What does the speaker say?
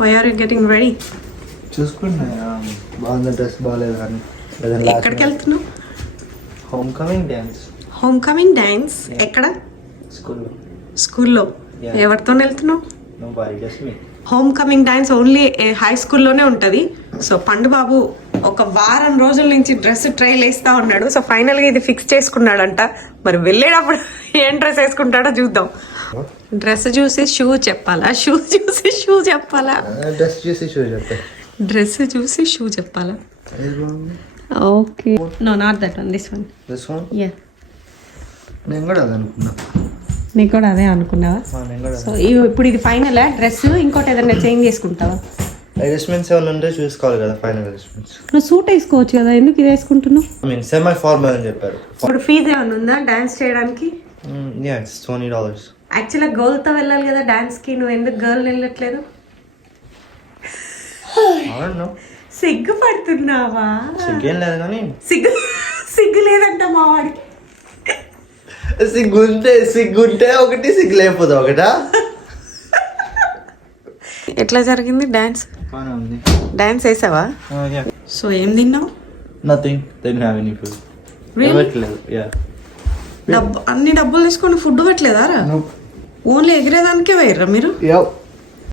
Why are you getting ready? చూసుకుంటా బాగుంది dress బాగాలేదు కానీ. ఎక్కడికి వెళ్తున్నావు? Homecoming dance. Homecoming dance ఎక్కడ? స్కూల్లో. ఎవరితో వెళ్తున్నావు? Homecoming dance only high స్కూల్లోనే ఉంటుంది. సో పండు బాబు ఒక వారం రోజుల నుంచి డ్రెస్ ట్రైల్ వేస్తా ఉన్నాడు. సో ఫైనల్గా ఇది ఫిక్స్ చేసుకున్నాడంట. మరి వెళ్ళేటప్పుడు ఏం డ్రెస్ వేసుకుంటాడో చూద్దాం. డ్రెస్ చూసి షూ చెప్పాలా, షూ చూసి షూ చెప్పాలా? డ్రెస్ చూసి షూ చెప్పాలి. డ్రెస్ చూసి షూ చెప్పాలా? Okay, no not that one, this one. This one? Yeah, నేను కూడా అదే అనుకున్నా. నీకు కూడా అదే అనుకున్నావా? సో ఇప్పుడు ఇది ఫైనల్ డ్రెస్, ఇంకోటి ఏదైనా చేంజ్ చేసుకుంటావా? అడ్జస్ట్మెంట్స్ ఏమైనా ఉంటే చూసుకోవాలి కదా. Final adjustments. నువ్వు సూట్ వేసుకోవచ్చు కదా, ఎందుకు ఇది వేసుకుంటున్నావు? ఐ మీన్ సెమీ ఫార్మల్ అని చెప్పారు. ఇప్పుడు ఫీజు ఏమైనా ఉందా డాన్స్ చేయడానికి? Yeah, it's $20. యాక్చువల్గా గర్ల్తో వెళ్ళాలి కదా డాన్స్కి, నువ్వు ఎందుకు గర్ల్ వెళ్ళట్లేదు? సిగ్గుపడుతున్నావా? సిగ్గేం లేదు కానీ. సిగ్గు లేదంట మా వాడికి. సిగ్గుంటే ఒకటి, సిగ్గు లేకపోతే ఒకటా? ఎట్లా జరిగింది డాన్స్? డాన్స్ వేసావా? సో ఏం తిన్నావు? Nothing. didn't have any food. అన్ని డబ్బులు తీసుకొని ఫుడ్ పెట్టలేదా రా? ఓన్లీ ఎగిరేదానికే వేయర్రా మీరు?